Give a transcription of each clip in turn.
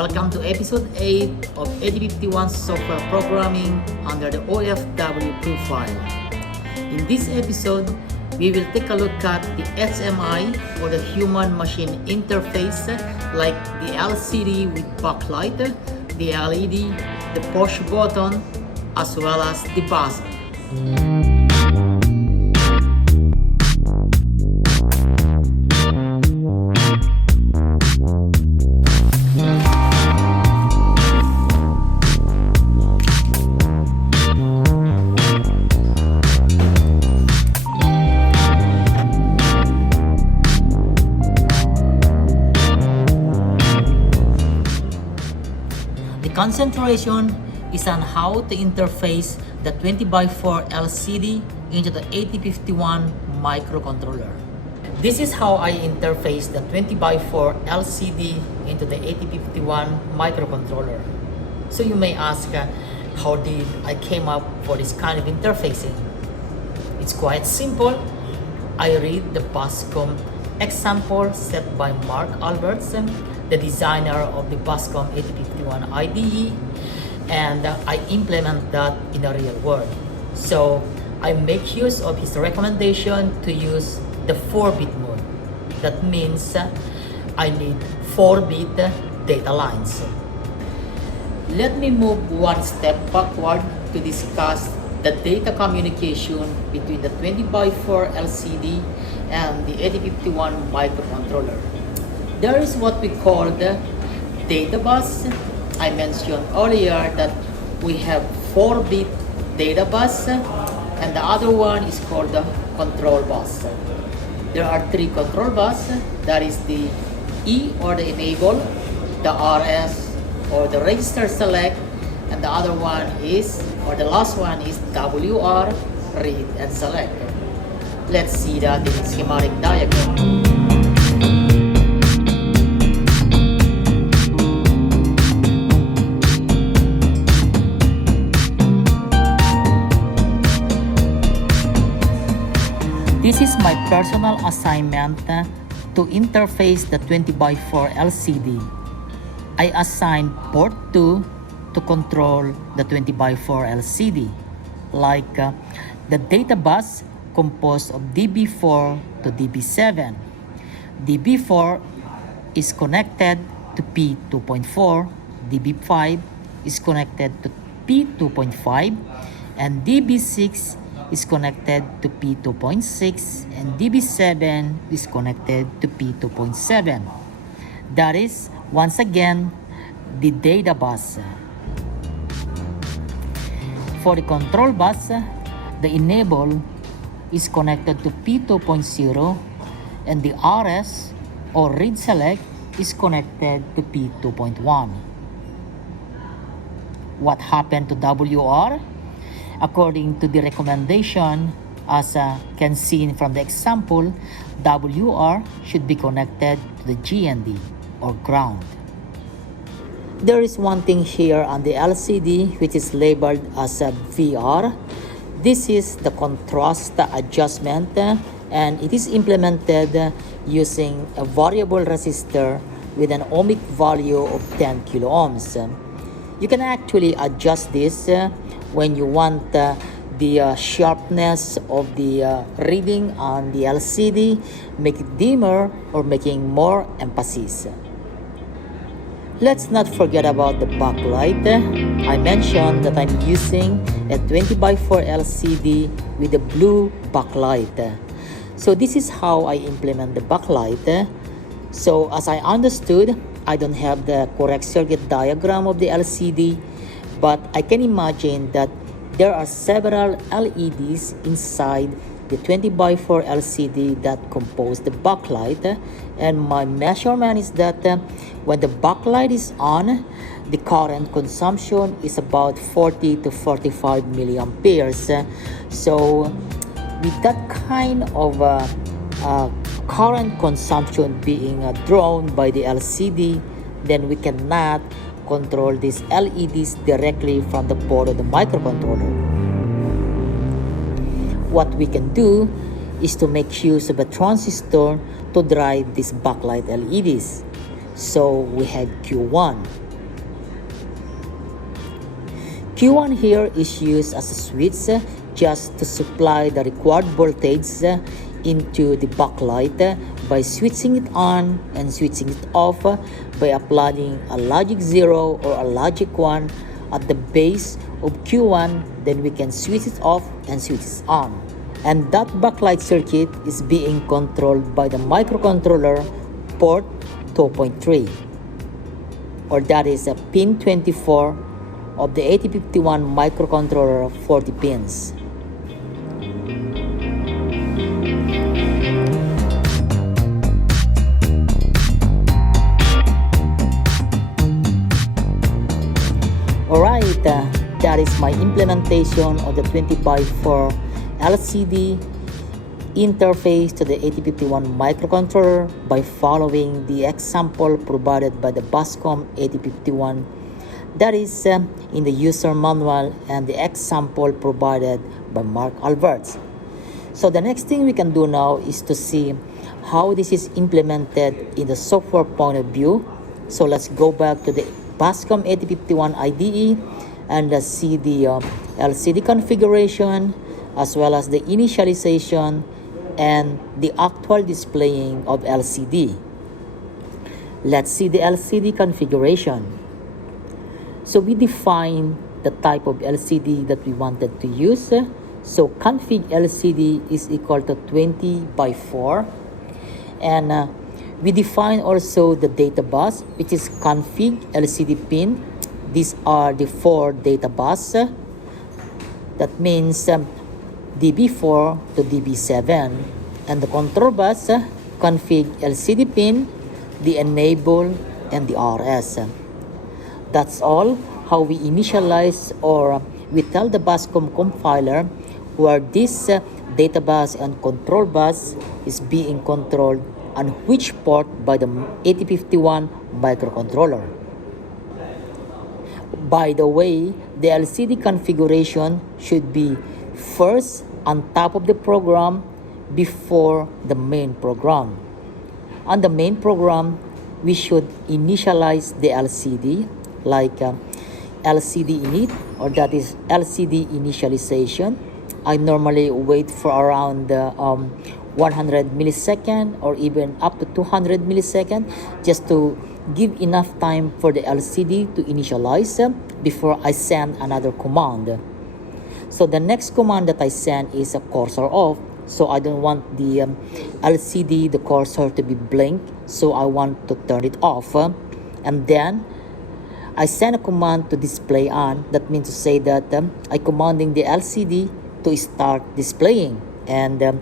Welcome to episode 8 of 8051 software programming under the OFW profile. In this episode, we will take a look at the HMI or the Human Machine Interface, like the LCD with backlight, the LED, the push button, as well as the BASCOM. The concentration is on how to interface the 20x4 LCD into the 8051 microcontroller. This is how I interface the 20x4 LCD into the 8051 microcontroller. So you may ask, how did I came up for this kind of interfacing? It's quite simple. I read the BASCOM example set by Mark Alberts, the designer of the BASCOM 8051 IDE, and I implement that in the real world. So I make use of his recommendation to use the 4-bit mode. That means I need 4-bit data lines. Let me move one step backward to discuss the data communication between the 20x4 LCD and the 8051 microcontroller. There is what we call the data bus. I mentioned earlier that we have 4-bit data bus, and the other one is called the control bus. There are 3 control bus, that is the E or the enable, the RS or the register select, and the other one is, or the last one is WR, read and select. Let's see that in schematic diagram. This is my personal assignment to interface the 20x4 LCD. I assigned port 2 to control the 20x4 LCD, like the data bus composed of DB4 to DB7. DB4 is connected to P2.4, DB5 is connected to P2.5, and DB6 is connected to P2.6, and DB7 is connected to P2.7. That is, once again, the data bus. For the control bus, the enable is connected to P2.0, and the RS or read select is connected to P2.1. What happened to WR? According to the recommendation, as can seen from the example, WR should be connected to the GND or ground. There is one thing here on the LCD which is labeled as a VR. This is the contrast adjustment, and it is implemented using a variable resistor with an ohmic value of 10 kilo ohms. You can actually adjust this when you want the sharpness of the reading on the LCD, make it dimmer or making more emphasis. Let's not forget about the backlight. I mentioned that I'm using a 20x4 LCD with a blue backlight. So this is how I implement the backlight. So as I understood, I don't have the correct circuit diagram of the LCD, but I can imagine that there are several LEDs inside the 20x4 LCD that compose the backlight, and my measurement is that when the backlight is on, the current consumption is about 40 to 45 milliamperes. So with that kind of current consumption being drawn by the LCD, then we cannot control these LEDs directly from the port of the microcontroller. What we can do is to make use of a transistor to drive these backlight LEDs. So we have Q1. Q1 here is used as a switch just to supply the required voltage into the backlight by switching it on and switching it off by applying a logic 0 or a logic 1 at the base of Q1. Then we can switch it off and switch it on. And that backlight circuit is being controlled by the microcontroller port 2.3, or that is a pin 24 of the 8051 microcontroller 40 pins. Alright, that is my implementation of the 20x4 LCD interface to the 8051 microcontroller by following the example provided by the BASCOM 8051, that is in the user manual, and the example provided by Mark Alberts. So the next thing we can do now is to see how this is implemented in the software point of view. So let's go back to the BASCOM 8051 IDE and see the LCD configuration as well as the initialization and the actual displaying of LCD. Let's see the LCD configuration. So we define the type of LCD that we wanted to use. So config LCD is equal to 20x4, and we define also the data bus, which is config LCD pin. These are the 4 data bus. That means DB4 to DB7, and the control bus config LCD pin, the enable, and the RS. That's all how we initialize, or we tell the BASCOM compiler where this data bus and control bus is being controlled on which port by the 8051 microcontroller. By the way, the LCD configuration should be first on top of the program before the main program. On the main program, we should initialize the LCD like LCD init, or that is LCD initialization. I normally wait for around 100 millisecond or even up to 200 millisecond just to give enough time for the LCD to initialize before I send another command. So the next command that I send is a cursor off. So I don't want the LCD, the cursor, to be blink, so I want to turn it off. And then I send a command to display on. That means to say that I commanding the LCD to start displaying. And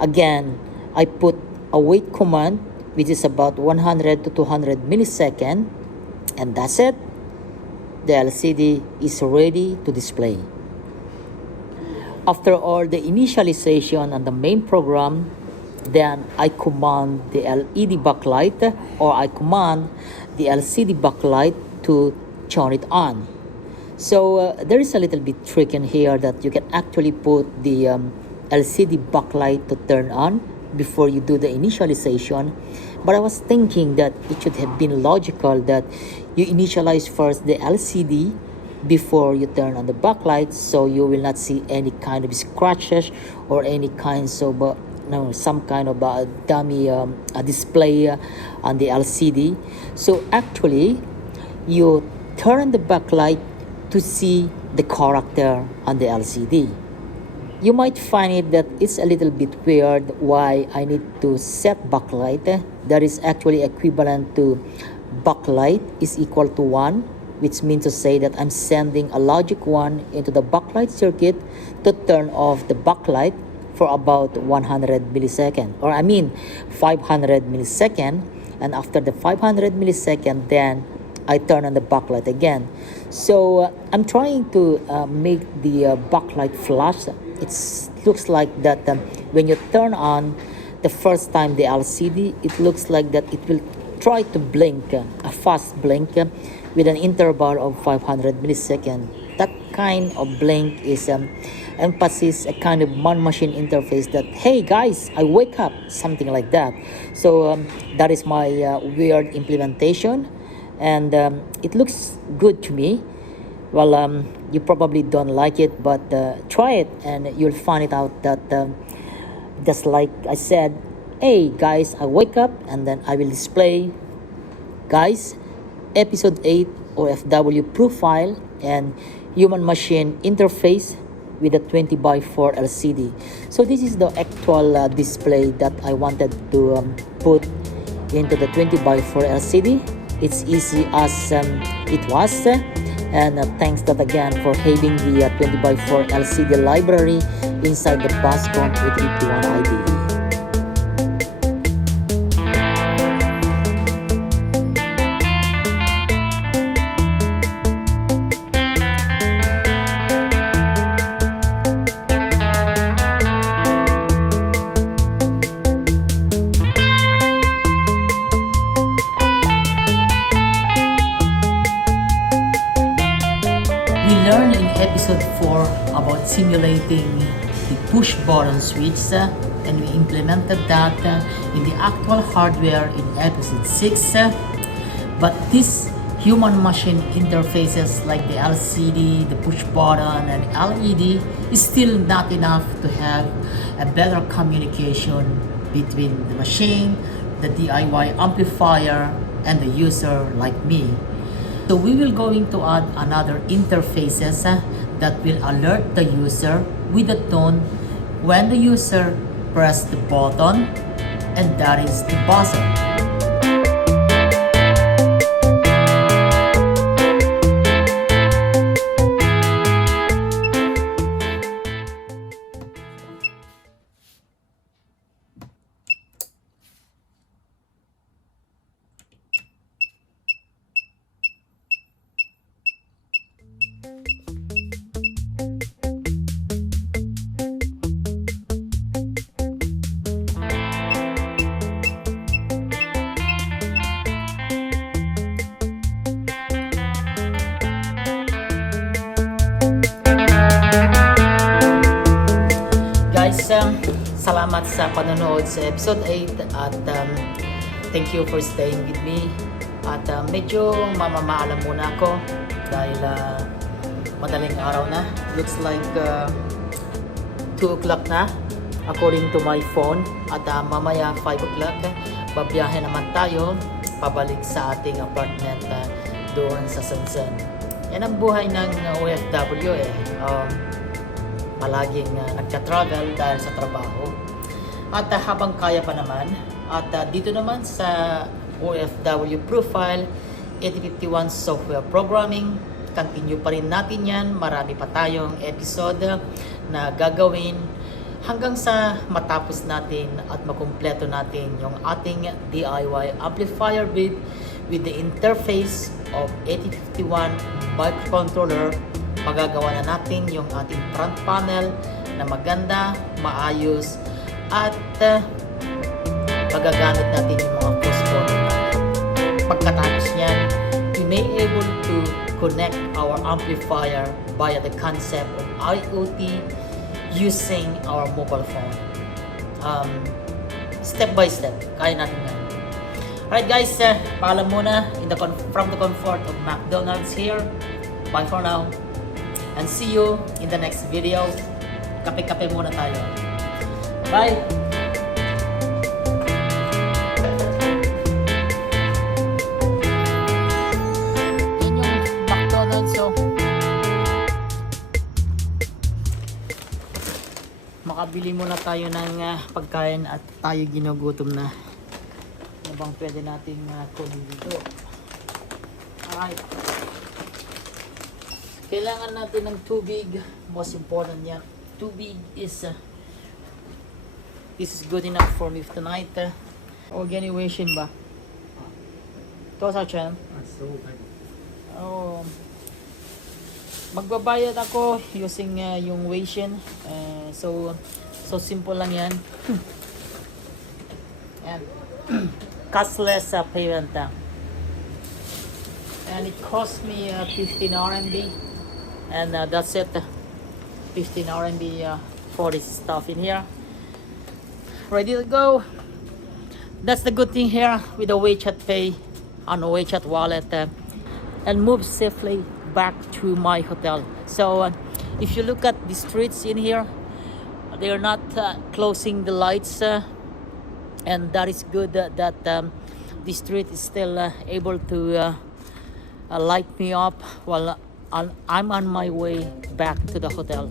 again, I put a wait command, which is about 100 to 200 millisecond, and that's it. The LCD is ready to display. After all the initialization on the main program, then I command the LED backlight, or I command the LCD backlight to turn it on. So there is a little bit trick in here that you can actually put the LCD backlight to turn on before you do the initialization. But I was thinking that it should have been logical that you initialize first the LCD before you turn on the backlight, so you will not see any kind of scratches or any kinds of some kind of dummy display on the LCD. So actually, you turn on the backlight to see the character on the LCD. You might find it that it's a little bit weird why I need to set backlight. That is actually equivalent to backlight is equal to 1, which means to say that I'm sending a logic 1 into the backlight circuit to turn off the backlight for about 100 millisecond, or 500 millisecond. And after the 500 millisecond, then I turn on the backlight again. So I'm trying to make the backlight flash. It looks like that when you turn on the first time the LCD, it looks like that it will try to blink, a fast blink with an interval of 500 millisecond. That kind of blink is emphasis a kind of man-machine interface that, hey guys, I wake up, something like that. So that is my weird implementation, and it looks good to me. Well, you probably don't like it, but try it and you'll find it out that just like I said, hey guys, I wake up and then I will display, guys, episode 8 OFW profile and Human Machine Interface with a 20x4 LCD. So this is the actual display that I wanted to put into the 20x4 LCD. It's easy as it was, and thanks that again for having the 20x4 LCD library inside the BASCOM 851 IDE. We learned in episode 4 about simulating the push button switch and we implemented that in the actual hardware in episode 6. But these human machine interfaces like the LCD, the push button and LED is still not enough to have a better communication between the machine, the DIY amplifier and the user like me. So we will going to add another interfaces that will alert the user with a tone when the user press the button, and that is the buzzer. Salamat sa panonood sa episode 8 at thank you for staying with me. At medyo mamamaalam muna ako dahil madaling araw na. Looks like 2 o'clock na according to my phone. At mamaya 5 o'clock babiyahe naman tayo pabalik sa ating apartment doon sa Sansan. Yan ang buhay ng OFW palaging nagka-travel dahil sa trabaho. At habang kaya pa naman, at dito naman sa OFW profile 8051 software programming, continue pa rin natin yan. Marami pa tayong episode na gagawin hanggang sa matapos natin at makumpleto natin yung ating DIY amplifier build with the interface of 8051 microcontroller. Magagawa na natin yung ating front panel na maganda, maayos at magagamit natin yung mga post button natin. Pagkatapos niyan, we may able to connect our amplifier via the concept of IoT using our mobile phone. Step by step, kaya natin yan. Alright guys, paalam muna from the comfort of McDonald's here. Bye for now. And see you in the next video. Kape-kape muna tayo. Bye! Yan yung McDonald's. So, makabili muna tayo ng pagkain at tayo ginugutom na. Ano bang pwede nating kunin dito? Alright. Kailangan natin ng tubig. Most important yan. Tubig is this is good enough for me tonight. Organization ba? Ito sa chan? Oh, magbabayad ako using yung Weixin. So simple lang yan. Yan. Cashless payment. And it cost me 15 RMB. And that's it. 15 RMB for this stuff in here. Ready to go. That's the good thing here with the WeChat Pay on the WeChat wallet and move safely back to my hotel. So if you look at the streets in here, they are not closing the lights, and that is good that the street is still able to light me up while I'm on my way back to the hotel.